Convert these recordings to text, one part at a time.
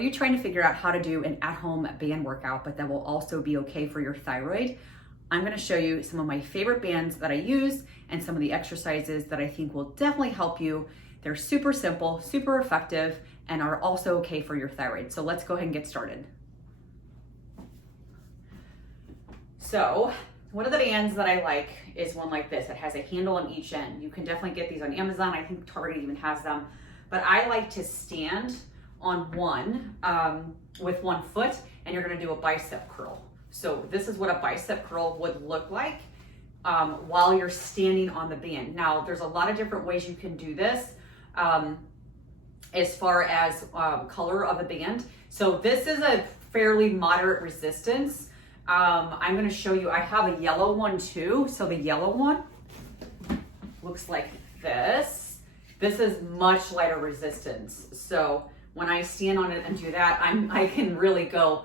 you trying to figure out how to do an at-home band workout, but that will also be okay for your thyroid, I'm gonna show you some of my favorite bands that I use and some of the exercises that I think will definitely help you. They're super simple, super effective, and are also okay for your thyroid. So let's go ahead and get started. So one of the bands that I like is one like this. It has a handle on each end. You can definitely get these on Amazon. I think Target even has them. But I like to stand on one with one foot, and you're gonna do a bicep curl. So this is what a bicep curl would look like while you're standing on the band. Now, there's a lot of different ways you can do this as far as color of the band. So this is a fairly moderate resistance. I'm gonna show you, I have a yellow one too. So the yellow one looks like this. This is much lighter resistance. So when I stand on it and do that, I can really go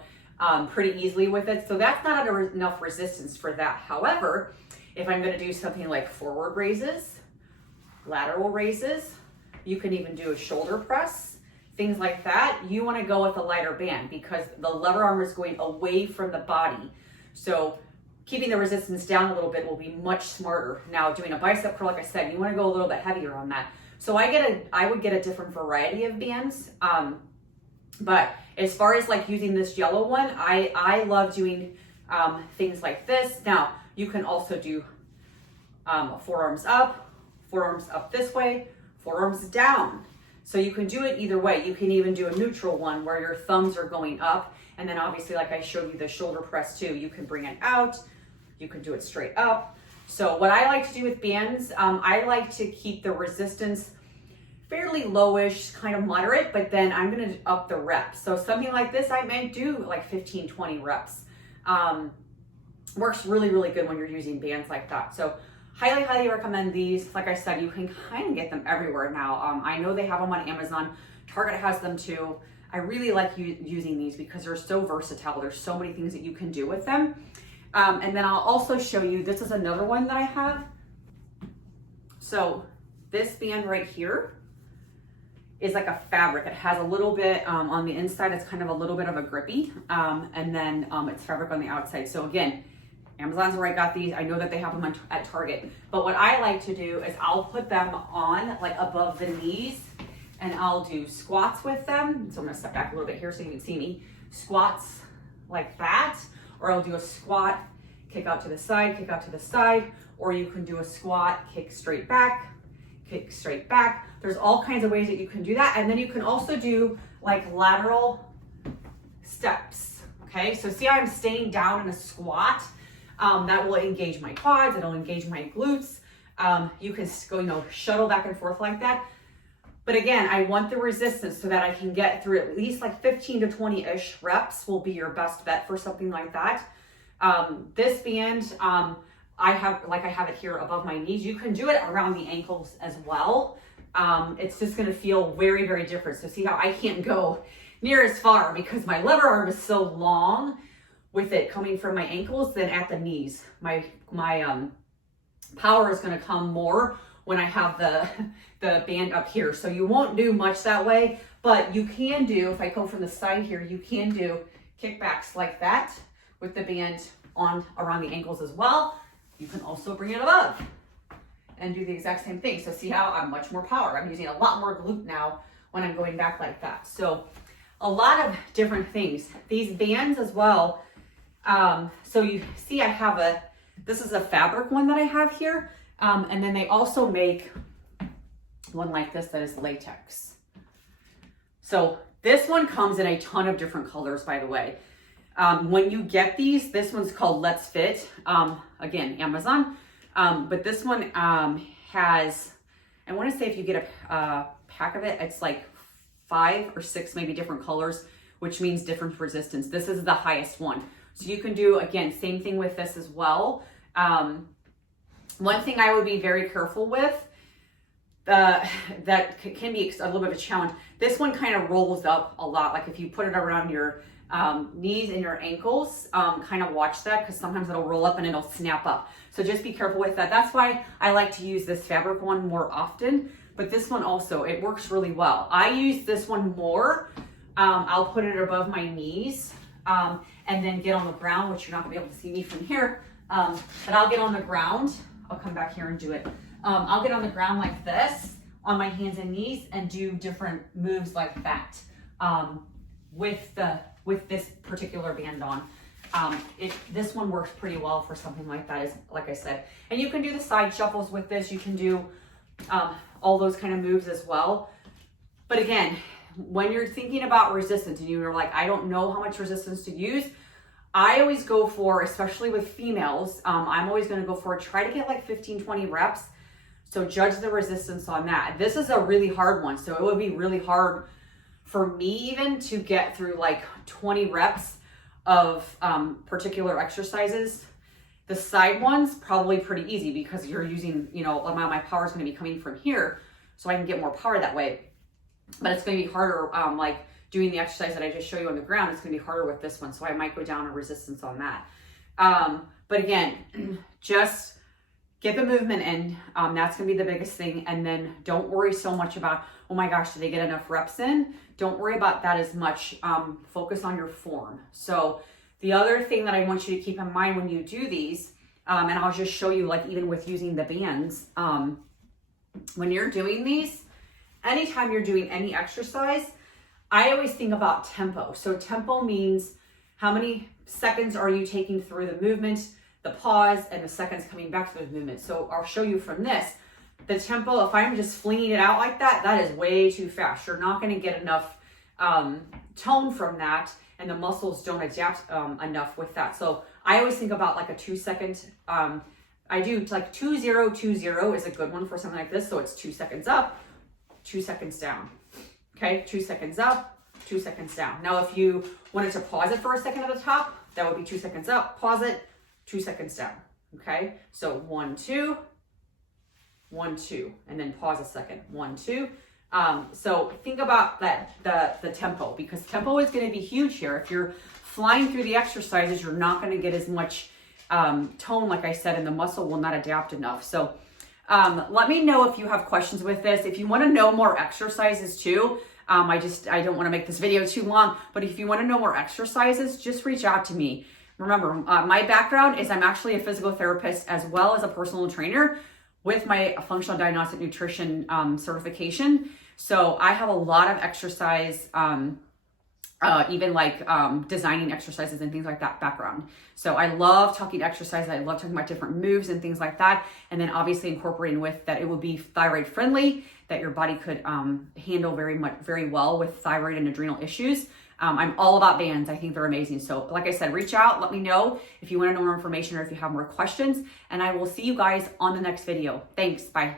pretty easily with it. So that's not enough resistance for that. However, if I'm gonna do something like forward raises, lateral raises, you can even do a shoulder press, things like that, you wanna go with a lighter band because the lever arm is going away from the body. So keeping the resistance down a little bit will be much smarter. Now doing a bicep curl, like I said, you wanna go a little bit heavier on that. So I would get a different variety of bands. But as far as like using this yellow one, I love doing things like this. Now you can also do forearms up this way, forearms down. So you can do it either way. You can even do a neutral one where your thumbs are going up. And then obviously, like I showed you the shoulder press too, you can bring it out, you can do it straight up. So what I like to do with bands, I like to keep the resistance fairly lowish, kind of moderate, but then I'm gonna up the reps. So something like this, I might do like 15, 20 reps. Works really, really good when you're using bands like that. So highly, highly recommend these. Like I said, you can kind of get them everywhere now. I know they have them on Amazon. Target has them too. I really like using these because they're so versatile. There's so many things that you can do with them. And then I'll also show you, this is another one that I have. So this band right here is like a fabric. It has a little bit on the inside, it's kind of a little bit of a grippy, and then it's fabric on the outside. So again, Amazon's where I got these. I know that they have them at Target, but what I like to do is I'll put them on like above the knees and I'll do squats with them. So I'm gonna step back a little bit here so you can see me. Squats like that, or I'll do a squat, kick out to the side, kick out to the side, or you can do a squat, kick straight back, kick straight back. There's all kinds of ways that you can do that. And then you can also do like lateral steps, okay? So see how I'm staying down in a squat? That will engage my quads, it'll engage my glutes. You can go, shuttle back and forth like that. But again, I want the resistance so that I can get through at least like 15 to 20-ish reps will be your best bet for something like that. This band, I have it here above my knees. You can do it around the ankles as well. It's just gonna feel very, very different. So see how I can't go near as far because my lever arm is so long with it coming from my ankles than at the knees. My power is gonna come more when I have the band up here. So you won't do much that way, but you can do, if I go from the side here, you can do kickbacks like that with the band on around the ankles as well. You can also bring it above and do the exact same thing. So see how I'm much more power. I'm using a lot more glute now when I'm going back like that. So a lot of different things. These bands as well. So you see I have this is a fabric one that I have here. And then they also make one like this that is latex. So this one comes in a ton of different colors, by the way. When you get these, this one's called Let's Fit. Again, Amazon. But this one has, I want to say if you get a pack of it, it's like 5 or 6 maybe different colors, which means different resistance. This is the highest one. So you can do, again, same thing with this as well. One thing I would be very careful with, that can be a little bit of a challenge. This one kind of rolls up a lot. Like if you put it around your knees and your ankles, kind of watch that because sometimes it'll roll up and it'll snap up. So just be careful with that. That's why I like to use this fabric one more often, but this one also, it works really well. I use this one more I'll put it above my knees and then get on the ground, which you're not gonna be able to see me from here, but I'll get on the ground. I'll come back here and do it. I'll get on the ground like this on my hands and knees and do different moves like that with this particular band on. This one works pretty well for something like that, like I said. And you can do the side shuffles with this. You can do all those kind of moves as well. But again, when you're thinking about resistance and you're like, I don't know how much resistance to use, I always go for, especially with females, I'm always going to go for, try to get like 15, 20 reps. So judge the resistance on that. This is a really hard one. So it would be really hard for me even to get through like 20 reps of particular exercises. The side ones, probably pretty easy because you're using, you know, my power is going to be coming from here, so I can get more power that way. But it's going to be harder, like doing the exercise that I just showed you on the ground, it's going to be harder with this one. So I might go down a resistance on that. But again, just get the movement in. That's going to be the biggest thing. And then don't worry so much about, oh my gosh, did they get enough reps in? Don't worry about that as much. Focus on your form. So the other thing that I want you to keep in mind when you do these, and I'll just show you, like even with using the bands, when you're doing these, anytime you're doing any exercise, I always think about tempo. So tempo means how many seconds are you taking through the movement, the pause, and the seconds coming back to the movement. So I'll show you from this, the tempo, if I'm just flinging it out like that, that is way too fast. You're not gonna get enough tone from that, and the muscles don't adapt enough with that. So I always think about like a 2 second, I do like 2-0-2-0 is a good one for something like this. So it's 2 seconds up, 2 seconds down. Okay, 2 seconds up, 2 seconds down. Now, if you wanted to pause it for a second at the top, that would be 2 seconds up, pause it, 2 seconds down. Okay, so 1, 2, 1, 2, and then pause a second, 1, 2. So think about that, the tempo, because tempo is going to be huge here. If you're flying through the exercises, you're not going to get as much tone, like I said, and the muscle will not adapt enough. So let me know if you have questions with this. If you want to know more exercises too, I don't want to make this video too long, but if you want to know more exercises, just reach out to me. Remember, my background is I'm actually a physical therapist as well as a personal trainer with my functional diagnostic nutrition certification. So I have a lot of exercise, even like designing exercises and things like that background. So I love talking exercise. I love talking about different moves and things like that. And then obviously incorporating with that it will be thyroid friendly, that your body could handle very well with thyroid and adrenal issues. I'm all about bands. I think they're amazing. So like I said, reach out, let me know if you want to know more information or if you have more questions, and I will see you guys on the next video. Thanks. Bye.